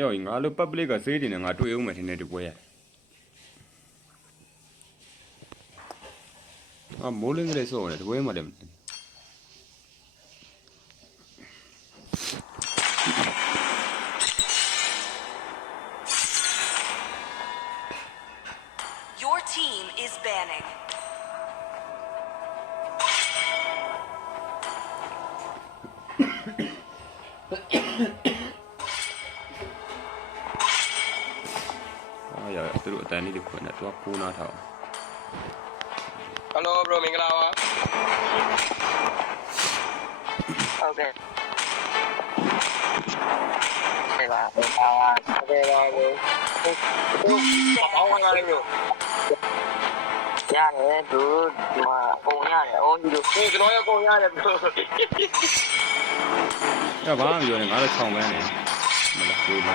အေးဟောငါလို public ကစေးတင်နေငါတွေ့အောင်မယ်ထင်တယ်ဒီပွဲရအာမိုးလင်းကလေးစောတယ်ဒီပွဲမှာလည်း တော့ကိုနာထောင်ဟယ်လို bro မင်္ဂလာပါဟုတ်ကဲ့မင်္ဂလာပါဟုတ်ကဲ့ပါဘို့ဘောင်းဝင်လာလို့ရတယ်သူဒီမှာပုံရတယ်အော်ဒီလိုကျွန်တော်ရပုံရတယ်ဘို့ဒါဘာမှမပြောနဲ့ငါလည်းခြောင်ပန်းနေမလားကိုယ်ပါ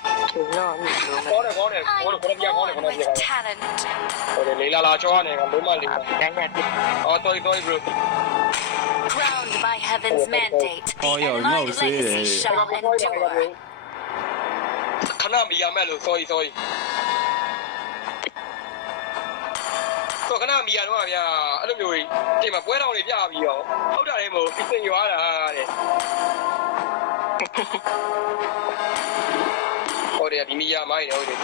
လိုက်ထားခဲ့ရတယ်သူတော့ဒီလိုမခေါ်တယ်ခေါ်တယ်ခေါ်တယ်ခေါ်တယ်ပြခေါ်တယ်ခေါ်တယ် With ပြ talent. ဟိုလေလာလာချောနေကလုံးမလေးတိုင်းရပြီအော် sorry sorry bro Crowned by heaven's mandate, the Oh, yo, Enlight no, say legacy it. shall endure. ခဏမီရမဲ့လို့ sorry sorry တော့ခဏမီရတော့ဗျာအဲ့လိုမျိုးဒီမှာပွဲတော်တွေပြပြီးတော့ဟုတ်တာလေးမဟုတ်သိရွာတာတဲ့ ဟုတ်တယ်ဒီမီရမိုင်းတယ်ဟုတ်တယ်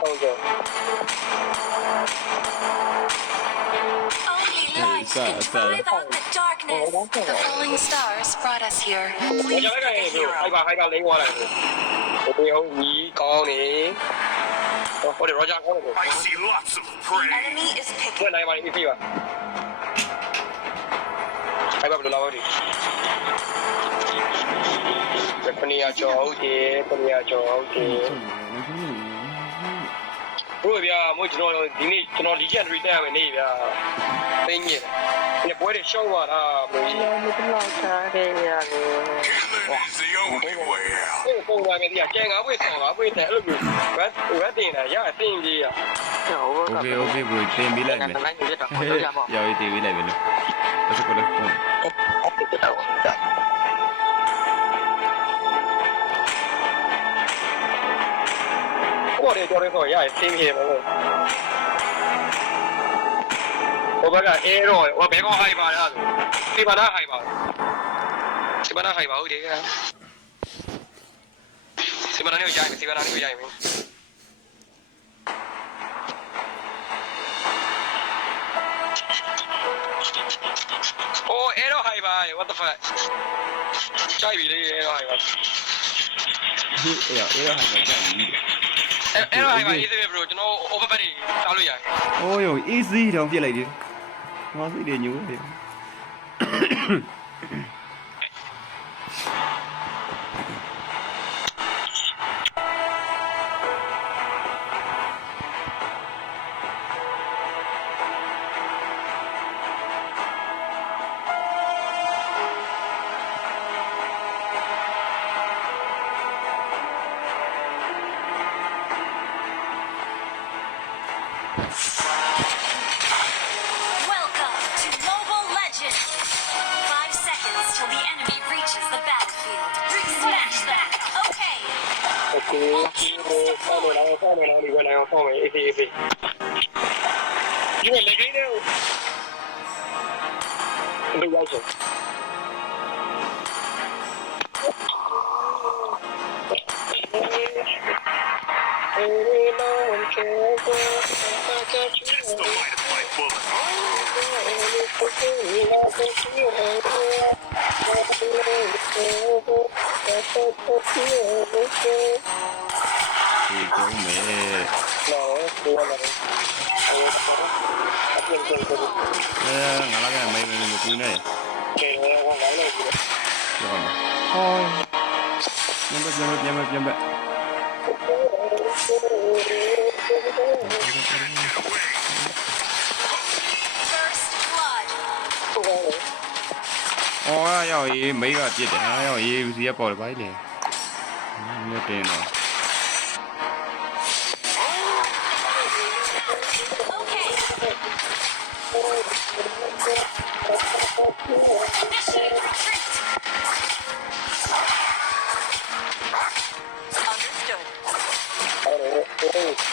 ဟုတ်ကဲ့ Only light sorry, can sorry. drive out the darkness. The falling stars brought us here. 我 Please 讲那 pick 个 a 也是，害 hero. 怕害怕领我来的。我没有你讲你，我我得罗家讲的。 I see lots of The prey. enemy is 我 picking. 来把你飞吧。害怕不就拉我的。 တနေရာကျော်ဟုတ်တယ်တနေရာကျော်ဟုတ်တယ်ဘို့ဗျာမို့ကျွန်တော်ဒီနေ့ကျွန်တော်ဒီချက်တွေတက်ရမယ်နေဗျာသိညစ်ညပွဲတွေရှောက်ပါလားဘို့ကြီးမကလောက်စားခဲ့ရတယ်ဟောစီယောဒီဝဲပုံပါမယ်ဒီကကျန်ငါပွဲဆောင်ငါပွဲတယ်အဲ့လိုမျိုးရက်ရက်တင်တာရအသိင်ကြီးရ Okay, okay, bro. Tem bila, velho. Eu já vi, tem bila, velho. Eu sou coletivo. ပါ ရော်တင်ပေးလိုက်ပြီလို့အဲ့ဒါကိုလည်း ကိုတယ်ကြော်ရဲဆိုရရသိကြီးပဲလို့ဟိုဘက်ကအဲတော့ဟိုဘဲကောဟိုင်ပါလားဒီပါလားဟိုင်ပါဒီပါလားဟိုင်ပါဟုတ်တယ်စီမနာနေကိုရိုက်မယ်စီမနာနေကိုရိုက်မယ်โอ้เอโรไฮบาย what the fuck ကြိုက်ပြီလေเอโรไฮบาย ဒီအေးအေးဟာကကြာပြီ အဲအဲ့တော့ဟိုင်ပါ easy ပဲ bro ကျွန်တော် over back တွေစားလို့ရတယ်အိုးယော easy တောင်ပြစ်လိုက်တယ်ငါစိတ်တွေညိုတယ် Welcome to Mobile Legends. Five seconds till the enemy reaches the battlefield. Smash that. Okay. Okay. Okay. Easy, easy. You are like now. Do also. Only no one cares. 李忠梅。来，过来。来，俺那个妹妹没进来呀。过来嘛。好。明白，明白，明白，明白。 ။အော်ရောက်ရေးမိကပြစ်တယ်။ရောက်ရေးစီရပေါ်တယ်ဘာလဲ။မြတ်တင်တော့ Okay. Oh,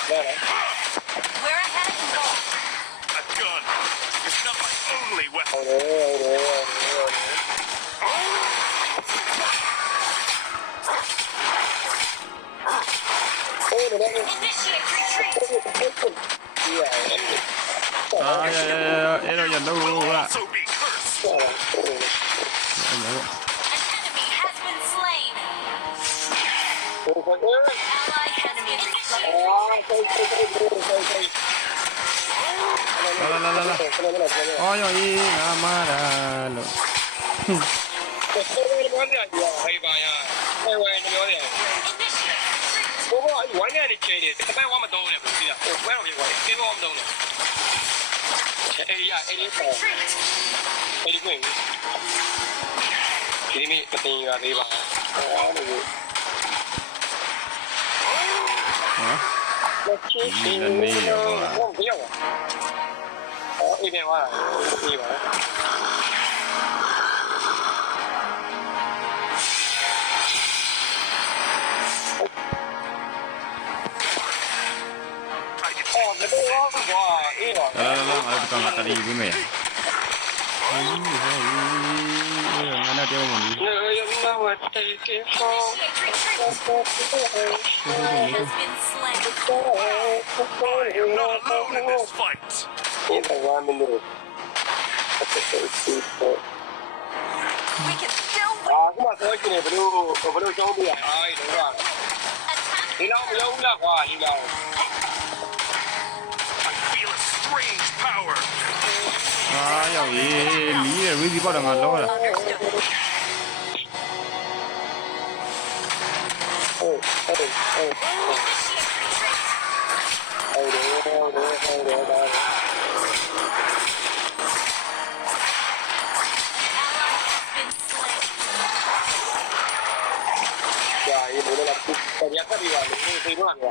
better. We're ahead in. A gun. It's not my only weapon. Oh, oh, oh, oh. Oh, yeah, yeah, yeah, yeah, yeah, no, no, no, no. Oh, no. La, la, la, la. Coño, y amaralo. Ini penting juga, ini bang. มีนั่นนี่อยู่ว่าม่วงเปวอ๋ออีเมลว่าดีวะあららら、あれとかまたリーグ名。いいね、いいね。natin ang mali. You're not alone in this fight. Can't allow me to. Episode 2. We can still win. Ah, come on, so I can have a new, have a new don't Ah, you know what? You know, you know, you know. I feel a strange power. 의지 발행한 나와라. 야, 이 노래가 또 약간 이거 아니야? 이거 이거 아니야?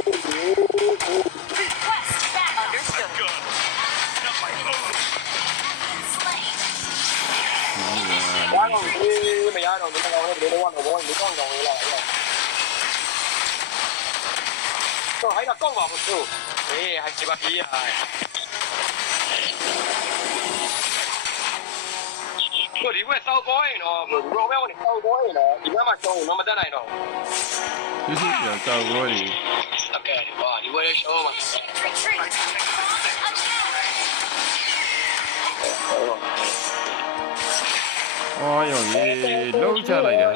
This is your dog, Roddy. Okay, well, you want to show him? Retreat! Retreat! Okay. Okay. ။အော်ရော်ရေလှုပ်ချလိုက်တာ။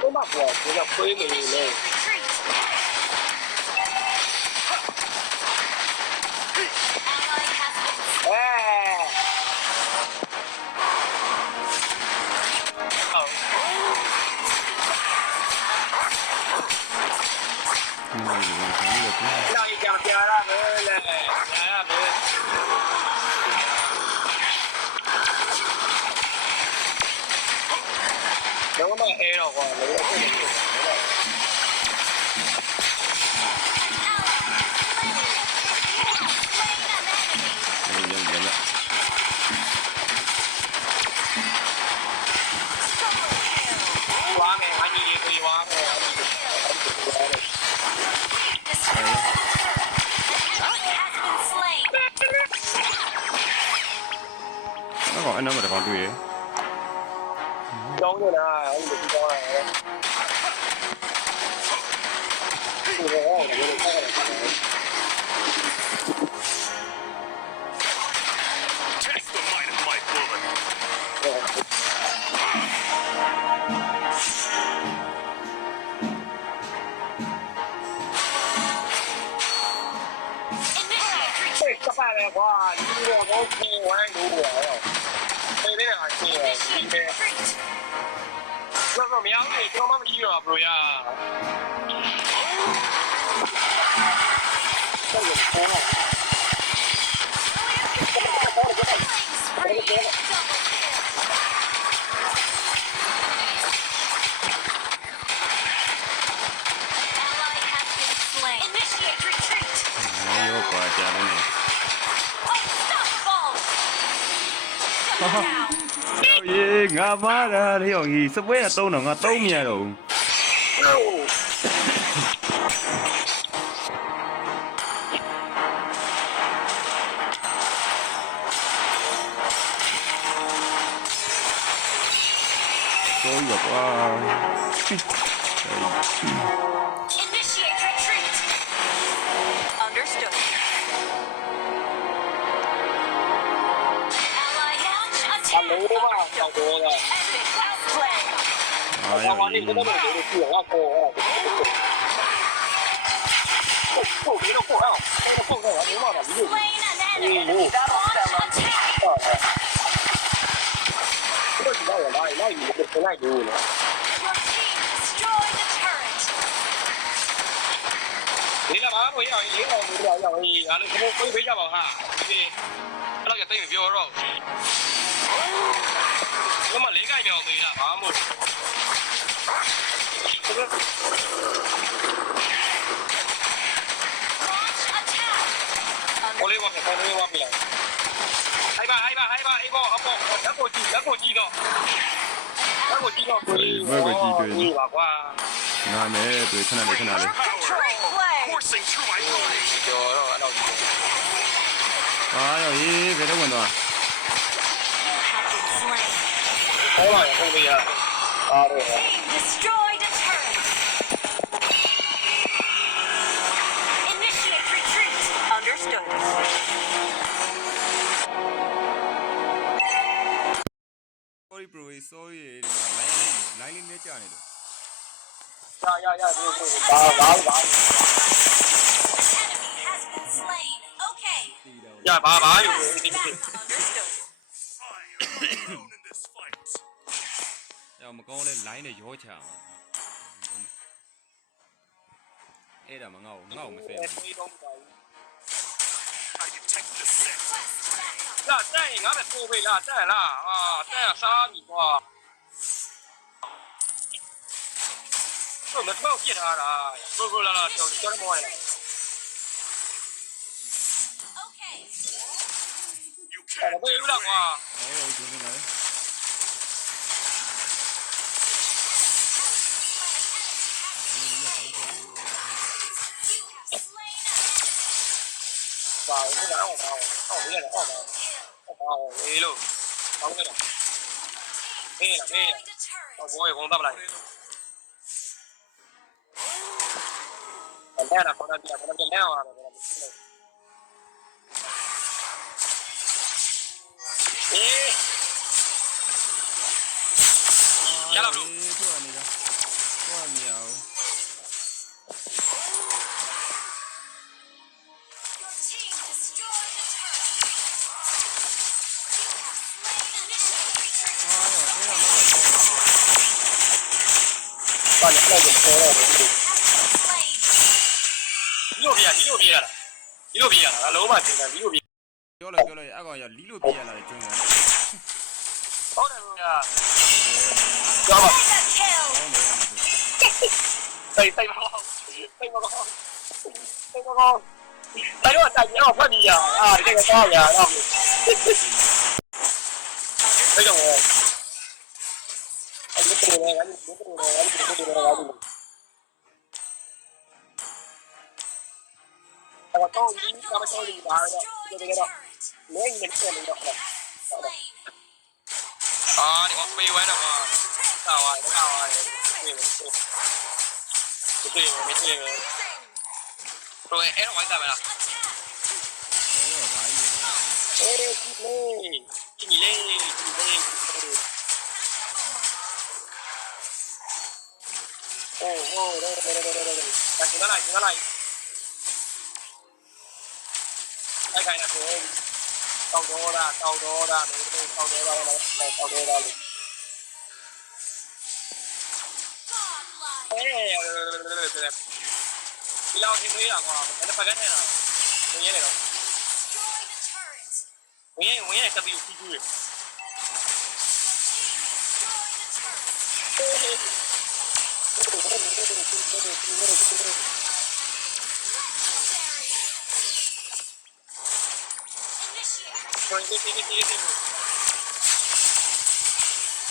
ဘုမပေါ်ကဘုမပွေးနေလေ။ Thank you. Ye, ngà má ra, thấy rồi gì, sắp quét là tôm nào ngà tôm nhà rồi. 嗯嗯 của anh. 了好多了好像往 Dai, per pelare uno. Đi làm là báo bây đi làm, là bây giờ thì anh không có biết cho bảo hả thì nó cái tên view rồi nhưng mà lấy cái mèo thì là báo một Oleh wap, oleh wap lah. Hai ba, hai ba, hai ba, hai ba, apa? Dah kunci, dah kunci dah. 哎有个机会我有个那没对看到没看到没哎呦一别的问到好了也不厉啊对 sorry bro sorry လိုင်းလေးနဲ့ကြာနေတယ် ရရရဒီဘာဘာဘာ Enemy has been slain. Okay. ရဘာဘာယူ Understood. I am alone in this fight. အဲ့မကောင်းလဲလိုင်းနဲ့ရောချအောင်အဲ့ဒါမငါ့ကိုငါ့ကိုမဆဲဘူး 那再俺们不会了，再了啊 này, cô Huỳnh Hà, trẻ 叫什么玩意？Okay. You นี่ลูกต้องกันหรนี่ละนี่โอ้โหคงต้องอะไรแต่แน่นะคนนั้นเลยคนนั้นจะแน่วอะไรนี่แค่เราดูตัวนี้ครับตัวเหนียว လဲအဲ့ဒါကိုပြောရတယ် Has been slain. ဒီလိုပြဒီလိုပြရတာဒီလိုပြရတာလုံးဝသင်တယ်ဒီလိုပြ ပြောလိုက်ပြောလိုက်အဲ့ကောင်ရလီလို့ပြရလာတယ်ကျွန်းရတယ် ဟုတ်တယ်ဗျာကြောက်ပါ Mega kill. ကောင်းတယ်အဲ့ဒါ စိတ်စိတ်မကောင်းစိတ်မကောင်းစိတ်မကောင်းတိုင်းတော့တိုင်အောင်ဖတ်ပြီးရအာဒီကတော့ရတော့စိတ်တော့အဲ့ဒီကိုလည်းအဲ့ဒီကိုလည်းအဲ့ဒီကိုလည်းအဲ့ဒီအဲ့တော့ဒီကမတော် Đó, thì có phi quá đâu mà Đâu rồi, đâu rồi? Phi mình phi Mình phi mình, mình phi mình Rồi, ép nó quán ra vậy nào? Ê, cái gì? Đó, Cái gì lê? Cái gì đó, đây đây đây đây đây đây đây đặt chúng ta lại chúng ta lại đây cái là của em tàu đô ra tàu đô ra tàu đô ra tàu đô ra đi lao thêm nghĩ là còn cái nó phải gắt hay là mình nhớ này rồi mình nhớ mình nhớ này tao bị ụt chui rồi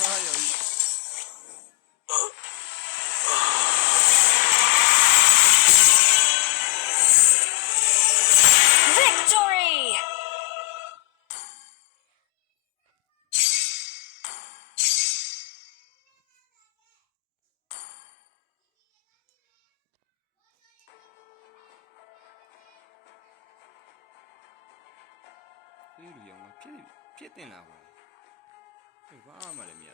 Ay ay. တင်တာပါဘာမှလည်းမရ